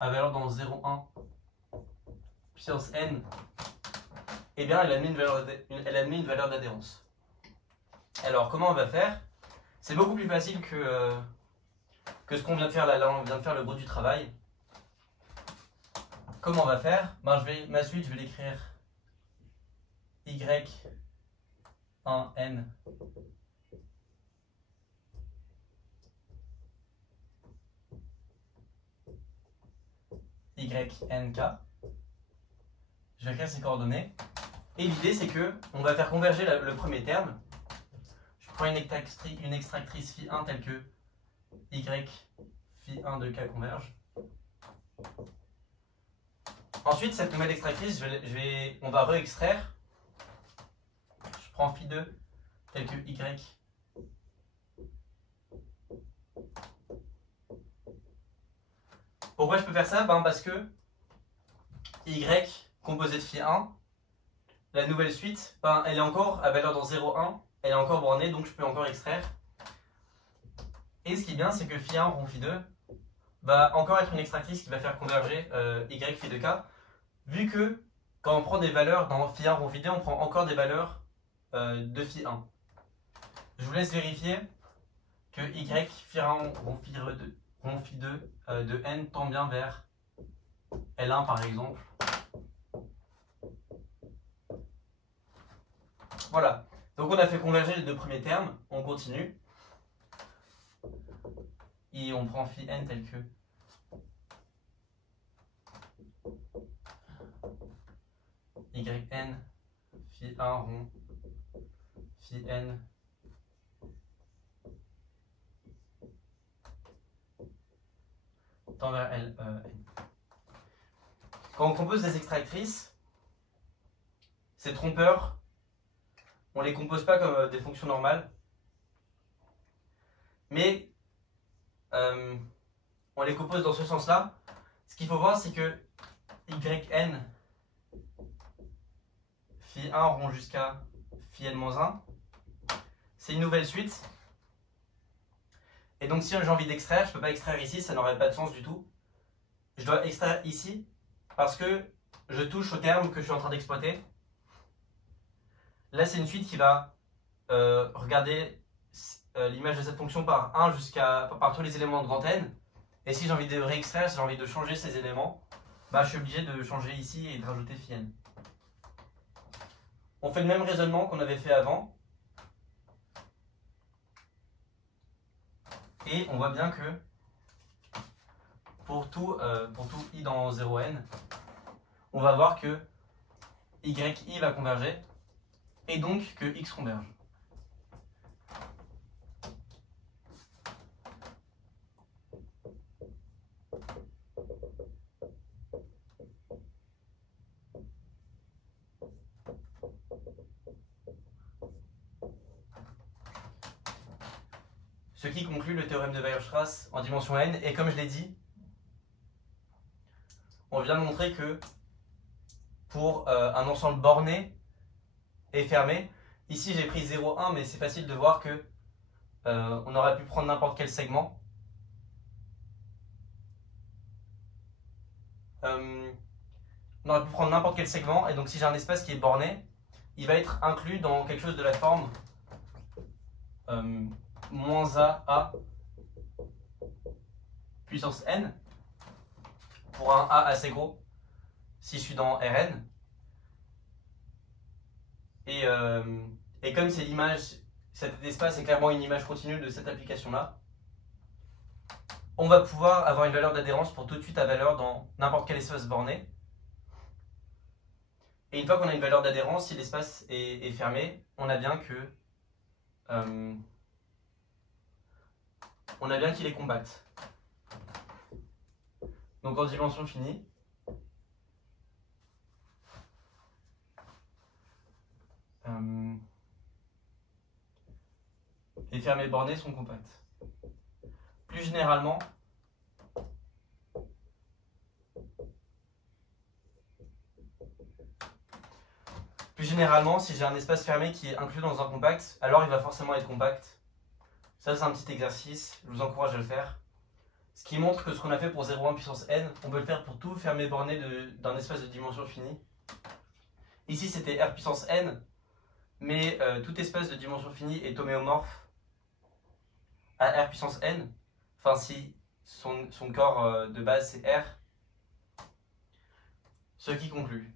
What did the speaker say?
à valeur dans 0,1 puissance n, eh bien elle admet une valeur d'adhérence. Alors comment on va faire? C'est beaucoup plus facile que ce qu'on vient de faire là. Là on vient de faire le gros du travail. Comment on va faire? Ma suite je vais l'écrire y1n YNK. Je vais écrire ces coordonnées. Et l'idée, c'est que on va faire converger le premier terme. Je prends une extractrice phi1 telle que Y phi1 de K converge. Ensuite, cette nouvelle extractrice, on va re-extraire. Je prends phi2 tel que Y. Pourquoi je peux faire ça? Parce que Y composé de phi1, la nouvelle suite, elle est encore à valeur dans 0,1, elle est encore bornée, donc je peux encore extraire. Et ce qui est bien, c'est que phi1 rond phi2 va encore être une extractrice qui va faire converger Y phi de K, vu que quand on prend des valeurs dans phi1 rond phi2, on prend encore des valeurs de phi1. Je vous laisse vérifier que Y phi1 rond phi2 de n tend bien vers L1 par exemple. Voilà, donc on a fait converger les deux premiers termes, on continue. Et on prend phi n tel que yn phi1 rond phi n tend vers L, n. Quand on compose des extractrices, c'est trompeur. On ne les compose pas comme des fonctions normales, mais on les compose dans ce sens-là. Ce qu'il faut voir, c'est que yn phi 1 rond jusqu'à phi n-1, c'est une nouvelle suite. Et donc si j'ai envie d'extraire, je ne peux pas extraire ici, ça n'aurait pas de sens du tout. Je dois extraire ici parce que je touche au terme que je suis en train d'exploiter. Là, c'est une suite qui va regarder l'image de cette fonction par tous les éléments de grand N. Et si j'ai envie de réextraire, si j'ai envie de changer ces éléments, je suis obligé de changer ici et de rajouter phi n. On fait le même raisonnement qu'on avait fait avant. Et on voit bien que pour tout i dans 0n, on va voir que yi va converger et donc que x converge. Ce qui conclut le théorème de Weierstrass en dimension n. Et comme je l'ai dit, on vient de montrer que pour un ensemble borné et fermé, ici j'ai pris 0,1, mais c'est facile de voir que on aurait pu prendre n'importe quel segment. On aurait pu prendre n'importe quel segment, et donc si j'ai un espace qui est borné, il va être inclus dans quelque chose de la forme moins a puissance n pour un a assez gros si je suis dans Rn. Et comme c'est l'image, cet espace est clairement une image continue de cette application-là, on va pouvoir avoir une valeur d'adhérence pour tout de suite à valeur dans n'importe quel espace borné. Et une fois qu'on a une valeur d'adhérence, si l'espace est fermé, on a bien que qu'il est compact. Donc en dimension finie, les fermés bornés sont compacts. Plus généralement, si j'ai un espace fermé qui est inclus dans un compact, alors il va forcément être compact. Ça, c'est un petit exercice, je vous encourage à le faire. Ce qui montre que ce qu'on a fait pour 0,1 puissance n, on peut le faire pour tout fermé borné d'un espace de dimension finie. Ici c'était R puissance n, mais tout espace de dimension finie est homéomorphe à R puissance n. Enfin, si son corps de base c'est R. Ce qui conclut.